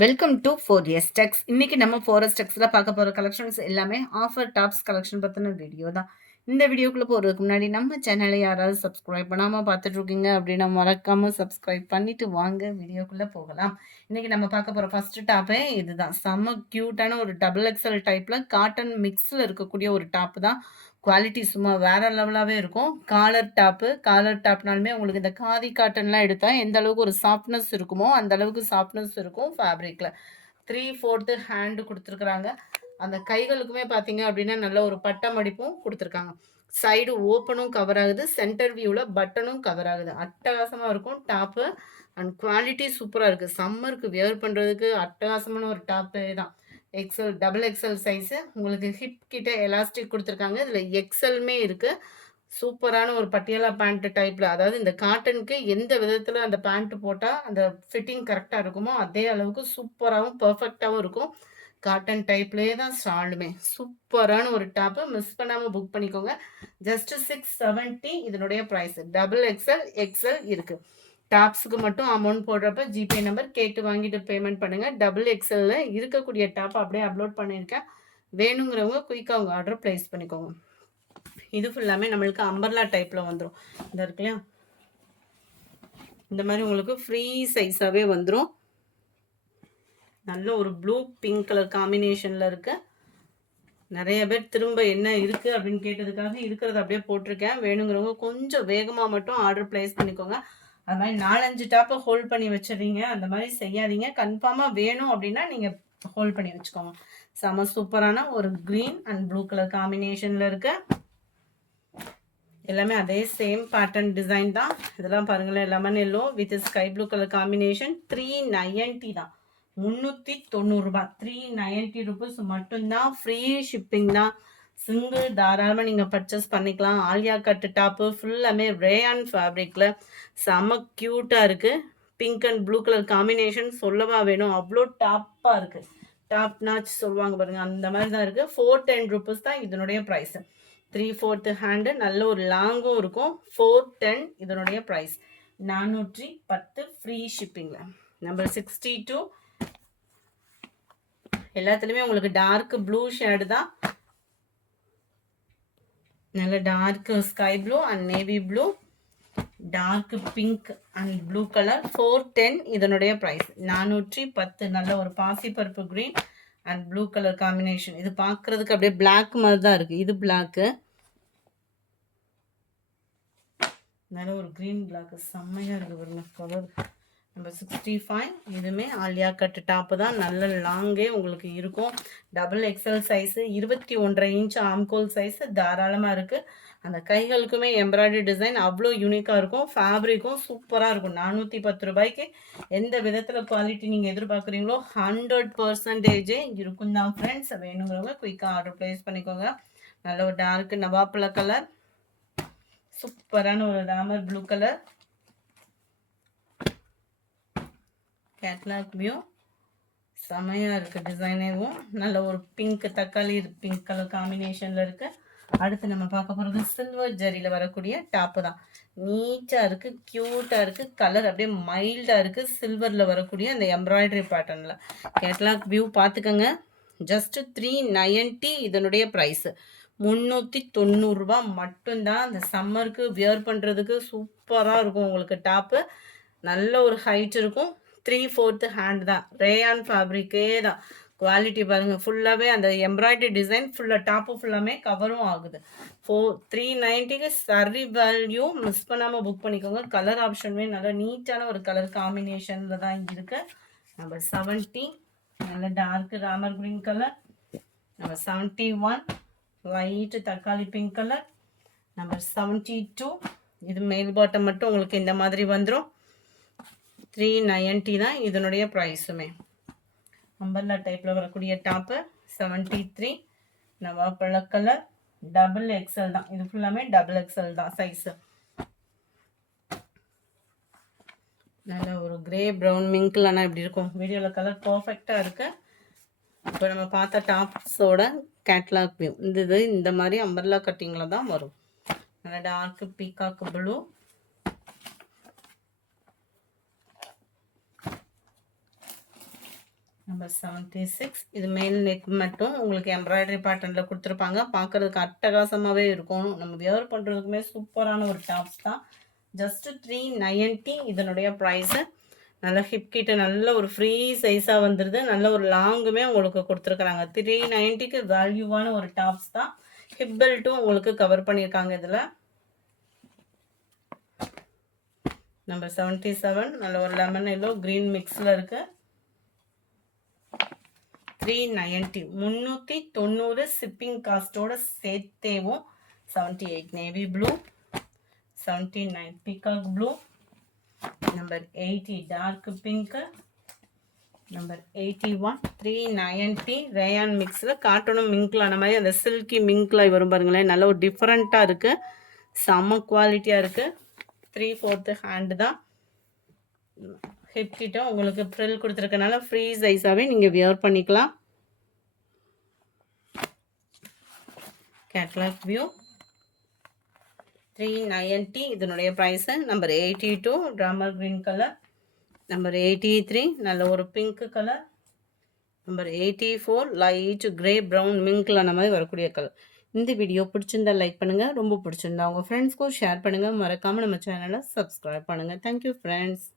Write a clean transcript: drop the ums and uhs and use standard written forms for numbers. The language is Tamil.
Welcome to 4S Techs. இன்னைக்கு நம்ம 4S Techsல பார்க்க போற கலெக்ஷன்ஸ் எல்லாமே ஆஃபர் டாப்ஸ் கலெக்ஷன் பத்தின வீடியோ தான். இந்த வீடியோக்குள்ள போறதுக்கு முன்னாடி நம்ம சேனலை யாராவது சப்ஸ்கிரைப் பண்ணாம பார்த்துட்டு இருக்கீங்க அப்படின்னா மறக்காம சப்ஸ்கிரைப் பண்ணிட்டு வாங்க வீடியோக்குள்ள போகலாம். இன்னைக்கு நம்ம பார்க்க போற ஃபர்ஸ்ட் டாப்பே இதுதான். செம்ம கியூட்டான ஒரு டபுள் எக்ஸல் டைப்ல காட்டன் மிக்ஸ்ல இருக்கக்கூடிய ஒரு டாப் தான். குவாலிட்டி சும்மா வேற லெவலாவே இருக்கும். காலர் டாப்னாலுமே உங்களுக்கு இந்த காதி காட்டன்லாம் எடுத்தா எந்த அளவுக்கு ஒரு சாஃப்ட்னஸ் இருக்குமோ அந்த அளவுக்கு சாஃப்ட்னஸ் இருக்கும் ஃபேப்ரிக்ல. 3/4 ஹேண்ட் குடுத்துருக்காங்க. அந்த கைகளுக்குமே பார்த்தீங்க அப்படின்னா, நல்ல ஒரு பட்டை மடிப்பும் குடுத்துருக்காங்க. சைடு ஓப்பனும் கவர் ஆகுது. சென்டர் வியூல பட்டனும் கவர் ஆகுது. அட்டகாசமா இருக்கும் டாப்பு. அண்ட் குவாலிட்டி சூப்பரா இருக்கு. சம்மருக்கு வியர் பண்றதுக்கு அட்டகாசமான ஒரு டாப்பே தான். XL double XL size. உங்களுக்கு ஹிப் கிட்ட எலாஸ்டிக் குடுத்துருக்காங்க. இதுல எக்ஸலுமே இருக்கு. சூப்பரான ஒரு பட்டியாலா பேண்ட் டைப்ல, அதாவது இந்த காட்டனுக்கு எந்த விதத்துல அந்த பேண்ட் போட்டா அந்த ஃபிட்டிங் கரெக்ட்டா இருக்குமோ, அதே அளவுக்கு சூப்பராவும், பெர்ஃபெக்ட்டாவும் இருக்கும். காட்டன் டைப்லயே தான் ஷாலுமே. சூப்பரான ஒரு டாப்பு. மிஸ் பண்ணாம புக் பண்ணிக்கோங்க. ஜஸ்ட் 670 இதனுடைய பிரைஸ். டபுள் எக்ஸல், எக்ஸல் இருக்கு. டாப்ஸுக்கு மட்டும் அமௌண்ட் போடுறப்ப ஜிபே நம்பர் கேட்டு வாங்கிட்டு பேமெண்ட் பண்ணுங்க. டபுள் எக்ஸல்ல இருக்கக்கூடிய டாப் அப்படியே அப்லோட் பண்ணியிருக்கேன். வேணுங்கிறவங்க குயிக்கா உங்க ஆர்டர் பிளேஸ் பண்ணிக்கோங்க. இது ஃபுல்லாமே நம்மளுக்கு அம்பர்லா டைப்ல வந்துடும். இந்த இருக்கு இல்லையா, இந்த மாதிரி உங்களுக்கு ஃப்ரீ சைஸாவே வந்துடும். நல்ல ஒரு ப்ளூ பிங்க் கலர் காம்பினேஷன்ல இருக்கு. நிறைய பேர் திரும்ப என்ன இருக்கு அப்படின்னு கேட்டதுக்காக இருக்கிறத அப்படியே போட்டிருக்கேன். வேணுங்கிறவங்க கொஞ்சம் வேகமா மட்டும் ஆர்டர் பிளேஸ் பண்ணிக்கோங்க. அது மாதிரி 4-5 டாப்பை ஹோல்ட் பண்ணி வச்சிடுறீங்க, அந்த மாதிரி செய்யாதீங்க. கன்ஃபார்மா வேணும் அப்படின்னா நீங்க ஹோல்ட் பண்ணி வச்சுக்கோங்க. செம சூப்பரான ஒரு கிரீன் அண்ட் ப்ளூ கலர் காம்பினேஷன்ல இருக்கு. எல்லாமே அதே சேம் பேட்டர்ன் டிசைன் தான். இதெல்லாம் பாருங்களேன், lemon yellow with sky blue colour combination. 390 தான். 390 ரூபாய். 390 ருபீஸ் மட்டும்தான். ஃப்ரீ ஷிப்பிங் தான். சிங்கிள் தாராளமாக நீங்கள் பர்ச்சேஸ் பண்ணிக்கலாம். ஆலியா கட்டு டாப்பு ஃபுல்லாமே ரேயான் ஃபேப்ரிக்கில் செம்ம க்யூட்டாக இருக்குது. Pink and blue colour combination சொல்லவா வேணும், அவ்வளோ டாப்பாக இருக்குது. டாப் நாச் சொல்லுவாங்க பாருங்கள், அந்த மாதிரி தான் இருக்குது. 410 ருபீஸ் தான் இதனுடைய ப்ரைஸு. 3/4 ஹேண்டு, நல்ல ஒரு லாங்கும் இருக்கும். 410 இதனுடைய ப்ரைஸ். 410 ஃப்ரீ ஷிப்பிங்கில். நம்பர் 62 எல்லாத்துலேயுமே உங்களுக்கு டார்க் ப்ளூ ஷேடு தான். நல்ல dark sky blue and navy blue, dark pink and blue colour. 410 இதனுடைய ப்ரைஸ். 410. நல்ல ஒரு பாசிப்பருப்பு green and blue colour combination. இது பார்க்குறதுக்கு அப்படியே பிளாக் மாதிரி தான் இருக்குது. இது பிளாக்கு, நல்ல ஒரு க்ரீன் பிளாக் செம்மையாக இருக்குது பாருங்க கலர். நம்பர் 65 இதுவுமே ஆலியா கட்டு டாப்பு தான். நல்ல லாங்கே உங்களுக்கு இருக்கும். டபுள் எக்ஸல் சைஸு, 21.5 இன்ச் ஆம்கோல் சைஸு தாராளமாக இருக்குது. அந்த கைகளுக்குமே எம்ப்ராய்டரி டிசைன் அவ்வளோ யூனிக்காக இருக்கும். ஃபேப்ரிக்கும் சூப்பராக இருக்கும். 410 ரூபாய்க்கு எந்த விதத்தில் குவாலிட்டி நீங்கள் எதிர்பார்க்குறீங்களோ 100% இருக்கும் தான் ஃப்ரெண்ட்ஸ். வேணுங்கிறவங்க குயிக்காக ஆர்டர் ப்ளேஸ் பண்ணிக்கோங்க. நல்ல ஒரு டார்க் நவாப்பழ கலர், சூப்பரான ஒரு Ramar blue colour, catalogue view செமையாக இருக்குது. டிசைனேவும் நல்ல ஒரு பிங்க் தக்காளி பிங்க் கலர் காம்பினேஷனில் இருக்குது. அடுத்து நம்ம பார்க்க போகிறது சில்வர் ஜரியில் வரக்கூடிய டாப்பு தான். நீட்டாக இருக்குது, க்யூட்டாக இருக்குது. கலர் அப்படியே மைல்டாக இருக்குது. சில்வரில் வரக்கூடிய அந்த எம்ப்ராய்டரி பேட்டர்னில் கேட்லாக் வியூ பார்த்துக்கோங்க. ஜஸ்ட் 390 இதனுடைய ப்ரைஸு. 390 ரூபா மட்டும்தான். அந்த சம்மருக்கு வியர் பண்ணுறதுக்கு சூப்பராக இருக்கும் உங்களுக்கு டாப்பு. நல்ல ஒரு ஹைட் இருக்கும். 3/4 ஹேண்ட் தான். ரேயான் ஃபேப்ரிக்கே தான். குவாலிட்டி பாருங்கள், ஃபுல்லாகவே அந்த எம்ப்ராய்டரி டிசைன் ஃபுல்லாக டாப்பு ஃபுல்லாமே கவரும் ஆகுது. 390க்கு சரி வேல்யூ. மிஸ் பண்ணாமல் புக் பண்ணிக்கோங்க. கலர் ஆப்ஷனுமே நல்லா நீட்டான ஒரு கலர் காம்பினேஷனில் தான் இருக்குது. நம்பர் 70 நல்ல dark Ramar green colour. Number 71 white தக்காளி பிங்க் கலர். நம்பர் 72 இது மேல் பாட்டம் மட்டும் உங்களுக்கு இந்த மாதிரி வந்துடும். 390 தான் இதனுடைய ப்ரைஸுமே. அம்பர்லா டைப்பில் வரக்கூடிய டாப்பு. 73 நவாப்பழ கலர், டபுள் எக்ஸல் தான். இது ஃபுல்லாமே டபுள் எக்ஸல் தான் சைஸு. நல்ல ஒரு கிரே ப்ரௌன் மிங்க்லனா இப்படி இருக்கும். வீடியோவில் கலர் பர்ஃபெக்டாக இருக்கு. இப்போ நம்ம பார்த்த டாப்ஸோட கேட்லாக் வியூ இது இந்த மாதிரி அம்பர்லா கட்டிங்கில் தான் வரும். நல்ல டார்க் பீகாக் ப்ளூ, நம்பர் 76 இது மேல் நெக் மட்டும் உங்களுக்கு எம்ப்ராய்டரி பேட்டர்னில் கொடுத்துருப்பாங்க. பார்க்குறதுக்கு அட்டகாசமாகவே இருக்கும். நம்ம வியர் பண்ணுறதுக்குமே சூப்பரான ஒரு டாப்ஸ் தான். ஜஸ்ட்டு 390 இதனுடைய ப்ரைஸு. நல்ல ஹிப் கிட்ட நல்ல ஒரு ஃப்ரீ சைஸாக வந்துடுது. நல்ல ஒரு லாங்குமே உங்களுக்கு கொடுத்துருக்குறாங்க. 390க்கு வேல்யூவான ஒரு டாப்ஸ் தான். ஹிப் பெல்ட்டும் உங்களுக்கு கவர் பண்ணியிருக்காங்க இதில். நம்பர் 77 நல்ல ஒரு லெமன் எல்லோ க்ரீன் மிக்ஸில் இருக்குது. 390 390 ஷிப்பிங் காஸ்ட்டோட சேர்த்தேவும். 78 navy blue, 79 peacock blue, number 80 dark pink, number 81 390 rayon மிக்ஸில் காட்டனும் மிங்க்லான மாதிரி அந்த சில்கி மிங்க்லாய் வரும் பாருங்களேன். நல்ல ஒரு டிஃப்ரெண்ட்டாக இருக்குது, செம்ம குவாலிட்டியாக இருக்குது. 3/4 ஹேண்டு தான். ஹிப் கிட்ட உங்களுக்கு ஃப்ரில் கொடுத்துருக்கனால ஃப்ரீ சைஸாகவே நீங்கள் வியர் பண்ணிக்கலாம். கேட்லாக் வியூ 390 இதனுடைய ப்ரைஸு. நம்பர் 82 ட்ராமர் க்ரீன் கலர், நம்பர் 83 நல்ல ஒரு pink colour, number 84 light grey brown மிங்க்லான மாதிரி வரக்கூடிய கலர். இந்த வீடியோ பிடிச்சிருந்தா லைக் பண்ணுங்கள், ரொம்ப பிடிச்சிருந்தா உங்கள் ஃப்ரெண்ட்ஸ்க்கும் ஷேர் பண்ணுங்கள். மறக்காமல் நம்ம சேனலை சப்ஸ்கிரைப் பண்ணுங்கள். Thank you friends.